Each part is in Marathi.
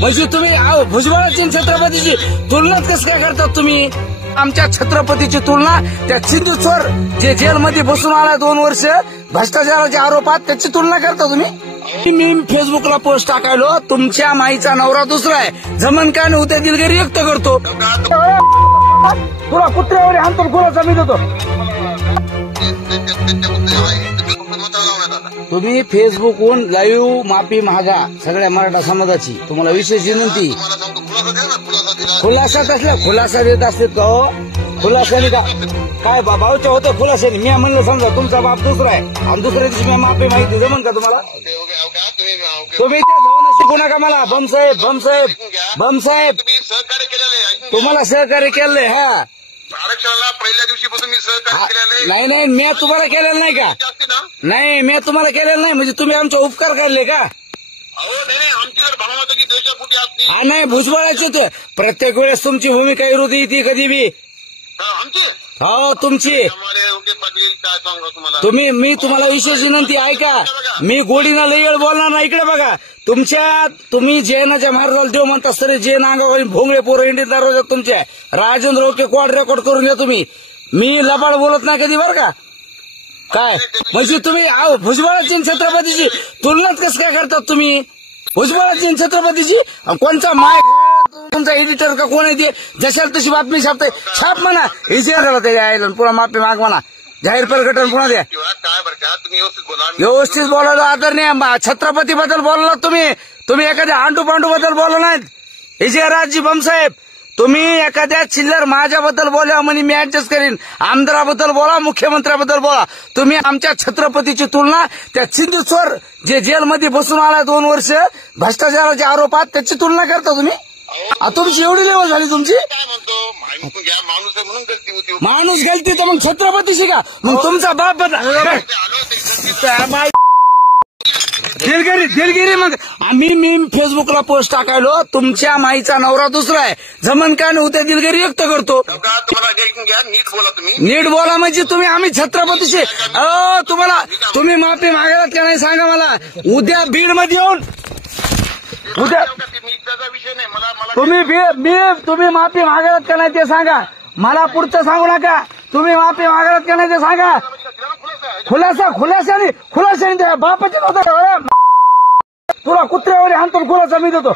म्हणजे तुम्ही भुजबळाची आणि छत्रपतीची तुलनाच कसं काय करतात तुम्ही? आमच्या छत्रपतीची तुलना त्या चिंचोर जे जेलमध्ये बसून आला 2 वर्ष भ्रष्टाचाराच्या आरोपात त्याची तुलना करता तुम्ही? मी फेसबुकला पोस्ट टाकायलो तुमच्या माईचा नवरा दुसरा आहे जमन काय उद्या दिलगिरी व्यक्त करतो. तुला कुत्र्यावर हाणतो खुलासा मी देतो. तुम्ही फेसबुकवरून लाईव्ह माफी मागा सगळ्या मराठा समाजाची. तुम्हाला विशेष विनंती. खुलासा कसला खुलासा देत असते का हो? खुलासाने का काय भाऊच्या होतं खुलासाने? मी म्हणलं समजा तुमचा बाप दुसरा आहे आणि दुसऱ्या दिवशी मी माफी माहिती जमन का तुम्हाला? तुम्ही त्या जाऊन शिकू नका मला. बमसाहेब बमसाहेब बमसाहेब तुम्हाला सहकार्य केलंय. हा आरक्षणाला पहिल्या दिवशीपासून मी सहकार्य केलेलं नाही नाही मी तुम्हाला केलेलं नाही का? नाही मी तुम्हाला केलेलं नाही म्हणजे तुम्ही आमचा उपकार काढले का? आमची जर भावना देशापुढे असते. हा नाही भुजबळाचे ते प्रत्येक वेळेस तुमची भूमिका विरोधी ती कधी बी. आमची हो तुमची. पाटील काय सांगा तुम्हाला. मी तुम्हाला विशेष विनंती ऐका. मी गोडीनं लई वेळ बोलणार ना. इकडे बघा तुम्ही जैनाच्या महाराजाला देव म्हणता सर जैन अंगावर भोंगळे पोरं इंडियन दरवाजात तुमच्या राजेंद्र ओके क्वाड रेकॉर्ड करून घ्या तुम्ही. मी लबाड बोलत नाही कधी बरं का. काय म्हणजे तुम्ही भुजबळाची आणि छत्रपतीची तुलनाच कसं काय करतात तुम्ही? भुजबळाची आणि छत्रपतीची कोणचा माय तुमचा एडिटर का कोण आहे ते जशाला तशी बातमी छापते छाप म्हणा. इजियर त्याच्या पुन्हा माफी माग म्हणा. जाहीर प्रकटन पुन्हा द्या. काय बरं का तुम्ही व्यवस्थित बोला. व्यवस्थित बोलायला आदरणीय छत्रपती बद्दल बोलला तुम्ही एखाद्या आंटू पांडू बद्दल बोलला नाहीत. इजिराजी बमसाहेब तुम्ही एखाद्या चिल्लर माझ्याबद्दल बोला म्हणे मी ऍडजस्ट करीन. आमदाराबद्दल बोला मुख्यमंत्र्याबद्दल बोला. तुम्ही आमच्या छत्रपतीची तुलना त्या चिंचोर जे जेलमध्ये बसून आला 2 वर्ष भ्रष्टाचाराच्या आरोपात त्याची तुलना करता तुम्ही? तुमची एवढी लेवल झाली तुमची. काय म्हणतो माणूस म्हणून गलती होती. माणूस गेलती तर मग छत्रपतीशी का मग तुमचा बाप दिलगिरी मग मी फेसबुकला पोस्ट टाकायलो तुमच्या माईचा नवरा दुसरा आहे जमन काय उद्या दिलगिरी व्यक्त करतो. तुम्हाला घ्या नीट बोला. तुम्ही नीट बोला म्हणजे तुम्ही आम्ही छत्रपतीशी तुम्हाला तुम्ही माफी मागायलात का नाही सांगा मला. उद्या बीड मध्ये येऊन उद्या विषय नाही मला तुम्ही माफी मागायलात का नाही ते सांगा. मला पुढचं सांगू नका. तुम्ही माफी मागायलात का नाही ते सांगा. खुलासाने द्या बापाचे नव्हतं. तुला कुत्र्यावर हाणतो खुलासा मी देतो.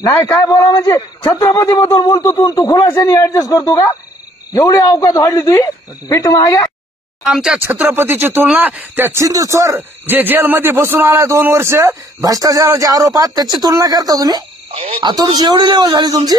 नाही काय बोला म्हणजे छत्रपती बद्दल बोलतो तू खुलासाने ऍडजस्ट करतो का? एवढी अवकात वाढली तुझी पीठ मागे. आमच्या छत्रपतीची तुलना त्या चिंचोर जे जेलमध्ये बसून आला 2 वर्ष भ्रष्टाचाराच्या आरोपात त्याची तुलना करता तुम्ही? तुमची एवढी लेवल झाली तुमची.